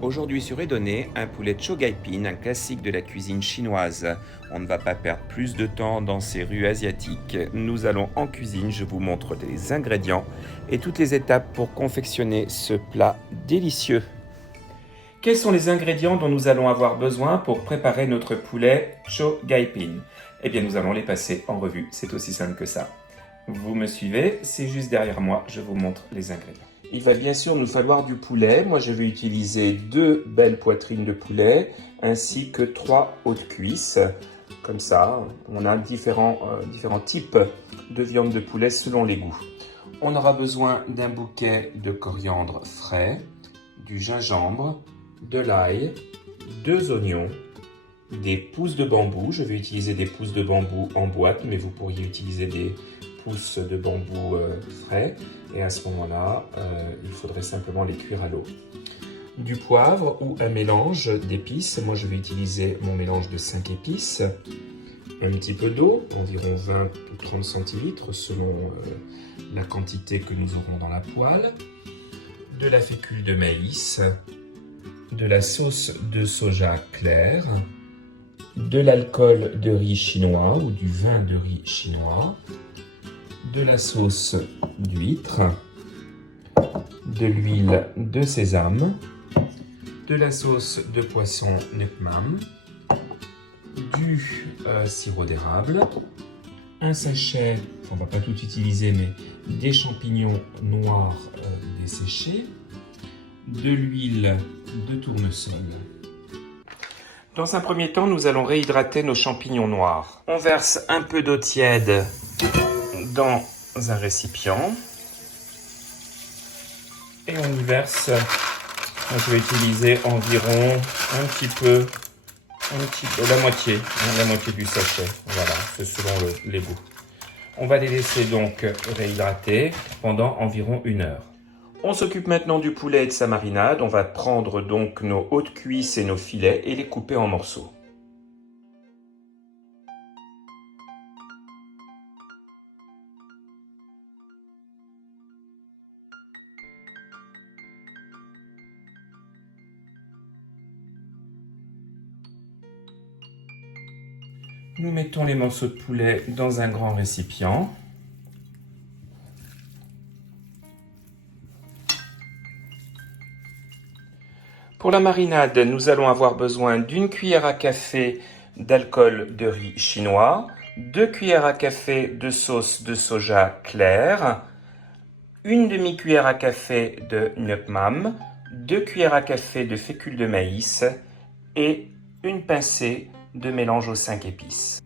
Aujourd'hui sur Edonné, un poulet chow-gai-pin, un classique de la cuisine chinoise. On ne va pas perdre plus de temps dans ces rues asiatiques. Nous allons en cuisine, je vous montre les ingrédients et toutes les étapes pour confectionner ce plat délicieux. Quels sont les ingrédients dont nous allons avoir besoin pour préparer notre poulet chow-gai-pin? Eh bien, nous allons les passer en revue, c'est aussi simple que ça. Vous me suivez, c'est juste derrière moi, je vous montre les ingrédients. Il va bien sûr nous falloir du poulet. Moi, je vais utiliser 2 belles poitrines de poulet ainsi que 3 hautes cuisses. Comme ça, on a différents types de viande de poulet selon les goûts. On aura besoin d'un bouquet de coriandre frais, du gingembre, de l'ail, 2 oignons, des pousses de bambou. Je vais utiliser des pousses de bambou en boîte, mais vous pourriez utiliser des pousses de bambou frais. Et à ce moment-là, il faudrait simplement les cuire à l'eau. Du poivre ou un mélange d'épices. Moi, je vais utiliser mon mélange de 5 épices. Un petit peu d'eau, environ 20 ou 30 centilitres selon la quantité que nous aurons dans la poêle. De la fécule de maïs. De la sauce de soja claire. De l'alcool de riz chinois ou du vin de riz chinois. De la sauce d'huître, de l'huile de sésame, de la sauce de poisson Nuc-Mam, du sirop d'érable, un sachet, on ne va pas tout utiliser, mais des champignons noirs desséchés, de l'huile de tournesol. Dans un premier temps, nous allons réhydrater nos champignons noirs. On verse un peu d'eau tiède dans un récipient et on y verse, moi je vais utiliser environ la moitié du sachet, voilà, c'est selon les goûts. On va les laisser donc réhydrater pendant environ 1 heure. On s'occupe maintenant du poulet et de sa marinade. On va prendre donc nos hautes cuisses et nos filets et les couper en morceaux. Nous mettons les morceaux de poulet dans un grand récipient. Pour la marinade, nous allons avoir besoin d'1 cuillère à café d'alcool de riz chinois, 2 cuillères à café de sauce de soja claire, 1 demi-cuillère à café de Nuc-Mam, 2 cuillères à café de fécule de maïs et une pincée de mélange aux 5 épices.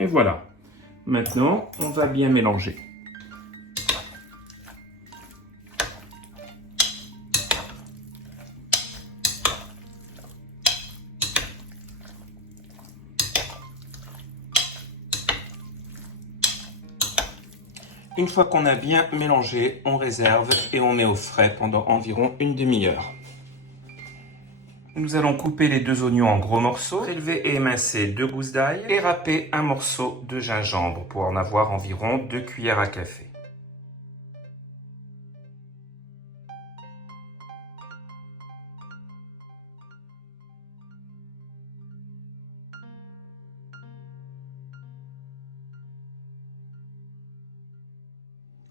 Et voilà. Maintenant, on va bien mélanger. Une fois qu'on a bien mélangé, on réserve et on met au frais pendant environ 1 demi-heure. Nous allons couper les 2 oignons en gros morceaux, prélever et émincer 2 gousses d'ail et râper un morceau de gingembre pour en avoir environ 2 cuillères à café.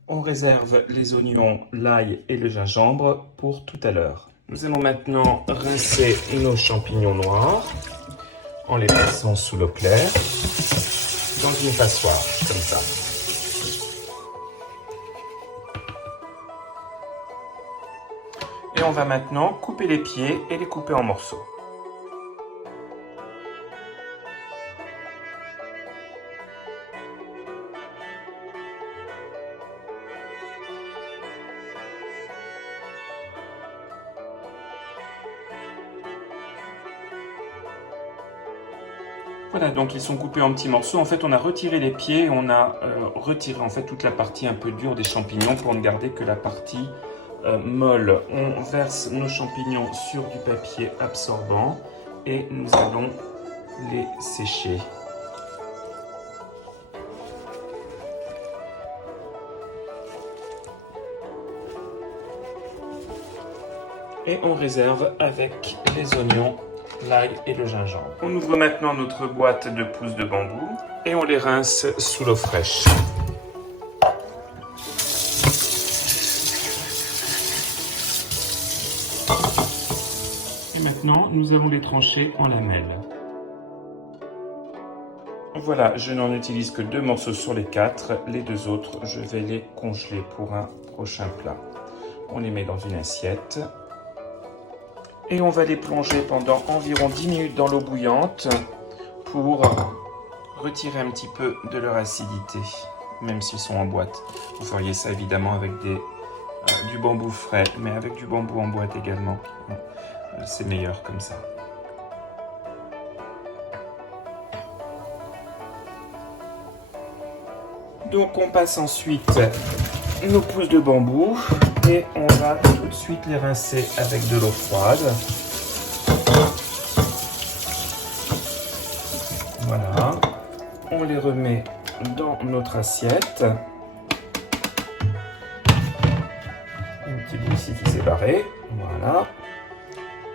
On réserve les oignons, l'ail et le gingembre pour tout à l'heure. Nous allons maintenant rincer nos champignons noirs. en les plaçant sous l'eau claire dans une passoire, comme ça. Et on va maintenant couper les pieds et les couper en morceaux. Voilà, donc ils sont coupés en petits morceaux. En fait, on a retiré les pieds, on a retiré en fait toute la partie un peu dure des champignons pour ne garder que la partie molle. On verse nos champignons sur du papier absorbant et nous allons les sécher. Et on réserve avec les oignons, l'ail et le gingembre. On ouvre maintenant notre boîte de pousses de bambou et on les rince sous l'eau fraîche. Et maintenant, nous allons les trancher en lamelles. Voilà, je n'en utilise que 2 morceaux sur les 4. Les 2 autres, je vais les congeler pour un prochain plat. On les met dans une assiette. Et on va les plonger pendant environ 10 minutes dans l'eau bouillante pour retirer un petit peu de leur acidité, même s'ils sont en boîte. Vous feriez ça évidemment avec du bambou frais, mais avec du bambou en boîte également. C'est meilleur comme ça. Donc on passe ensuite nos pousses de bambou et on va tout de suite les rincer avec de l'eau froide. Voilà, on les remet dans notre assiette. Une petite boule ici qui s'est barrée, voilà.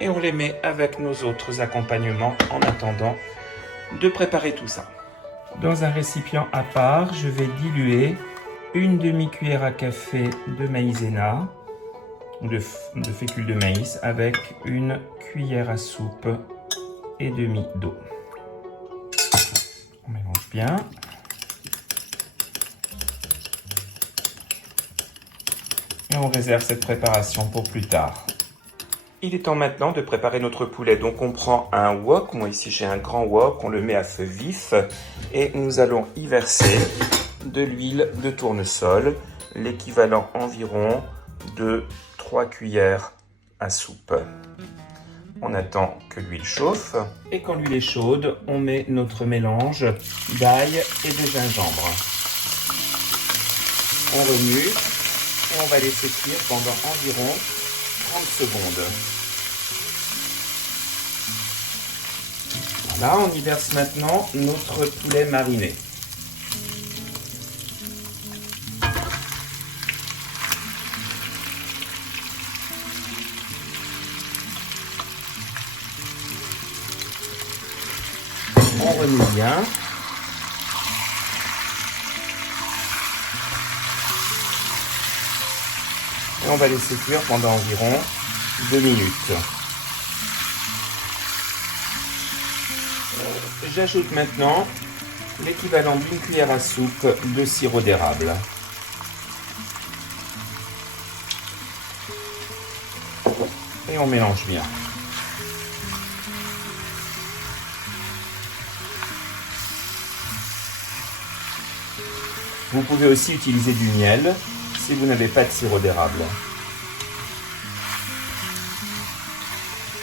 Et on les met avec nos autres accompagnements en attendant de préparer tout ça. Dans un récipient à part, je vais diluer une demi-cuillère à café de maïzena, de fécule de maïs, avec une cuillère à soupe et demi d'eau. On mélange bien. Et on réserve cette préparation pour plus tard. Il est temps maintenant de préparer notre poulet. Donc on prend un wok, moi ici j'ai un grand wok, on le met à feu vif et nous allons y verser de l'huile de tournesol, l'équivalent environ de 3 cuillères à soupe. On attend que l'huile chauffe et quand l'huile est chaude, on met notre mélange d'ail et de gingembre. On remue et on va laisser cuire pendant environ 30 secondes. Voilà, on y verse maintenant notre poulet mariné. On remue bien. Et on va laisser cuire pendant environ 2 minutes. J'ajoute maintenant l'équivalent d'une cuillère à soupe de sirop d'érable. Et on mélange bien. Vous pouvez aussi utiliser du miel si vous n'avez pas de sirop d'érable.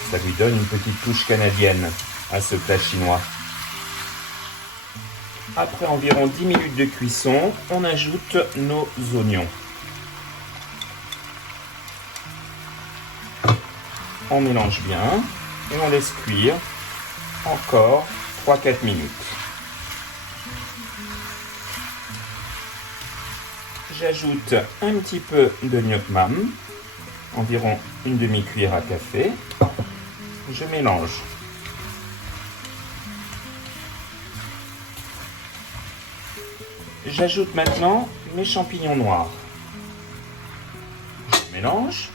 Ça lui donne une petite touche canadienne à ce plat chinois. Après environ 10 minutes de cuisson, on ajoute nos oignons. On mélange bien et on laisse cuire encore 3-4 minutes. J'ajoute un petit peu de gnoc mam, environ une demi-cuillère à café. Je mélange. J'ajoute maintenant mes champignons noirs. Je mélange.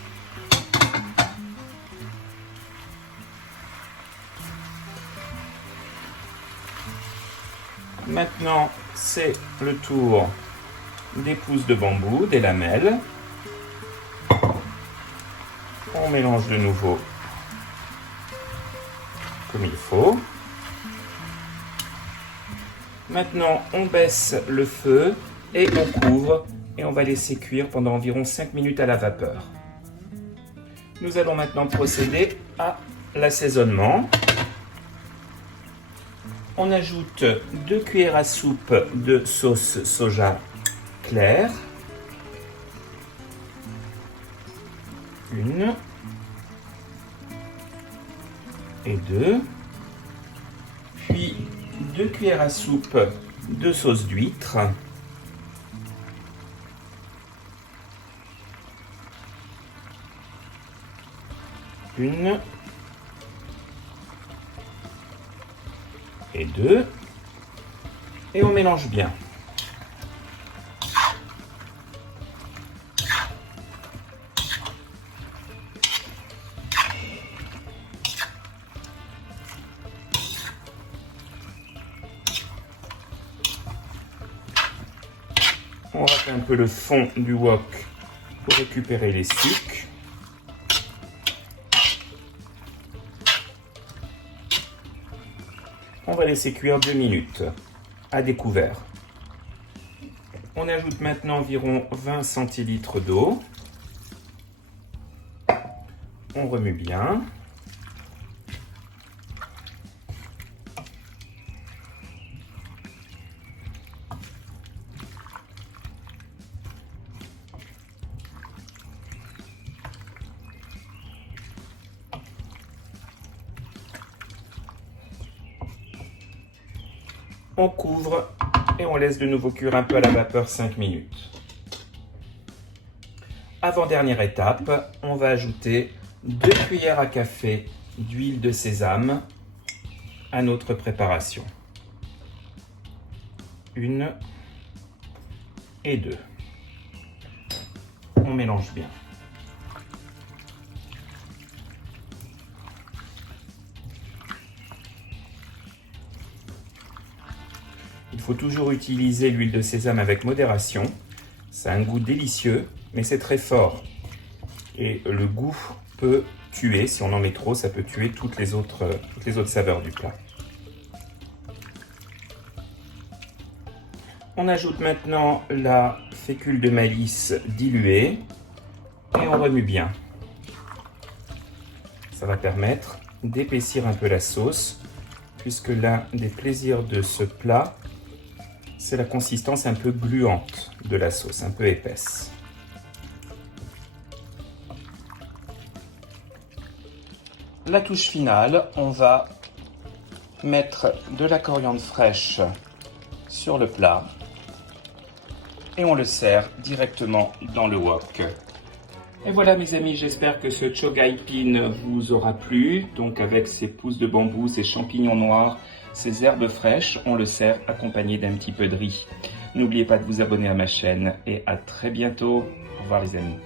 Maintenant, c'est le tour des pousses de bambou, des lamelles. On mélange de nouveau comme il faut. Maintenant, on baisse le feu et on couvre et on va laisser cuire pendant environ 5 minutes à la vapeur. Nous allons maintenant procéder à l'assaisonnement. On ajoute 2 cuillères à soupe de sauce soja claire. 1 et 2. Puis 2 cuillères à soupe de sauce d'huître. 1 et 2. Et on mélange bien. On rate un peu le fond du wok pour récupérer les sucs. On va laisser cuire 2 minutes à découvert. On ajoute maintenant environ 20 centilitres d'eau. On remue bien. On couvre et on laisse de nouveau cuire un peu à la vapeur 5 minutes. Avant-dernière étape, on va ajouter 2 cuillères à café d'huile de sésame à notre préparation. 1 et 2. On mélange bien. Il faut toujours utiliser l'huile de sésame avec modération. Ça a un goût délicieux, mais c'est très fort. Et le goût peut tuer, si on en met trop, ça peut tuer toutes les autres saveurs du plat. On ajoute maintenant la fécule de maïs diluée et on remue bien. Ça va permettre d'épaissir un peu la sauce, puisque l'un des plaisirs de ce plat, c'est la consistance un peu gluante de la sauce, un peu épaisse. La touche finale, on va mettre de la coriandre fraîche sur le plat et on le sert directement dans le wok. Et voilà mes amis, j'espère que ce chogaipin vous aura plu. Donc avec ces pousses de bambou, ces champignons noirs, ces herbes fraîches, on le sert accompagné d'un petit peu de riz. N'oubliez pas de vous abonner à ma chaîne et à très bientôt. Au revoir les amis.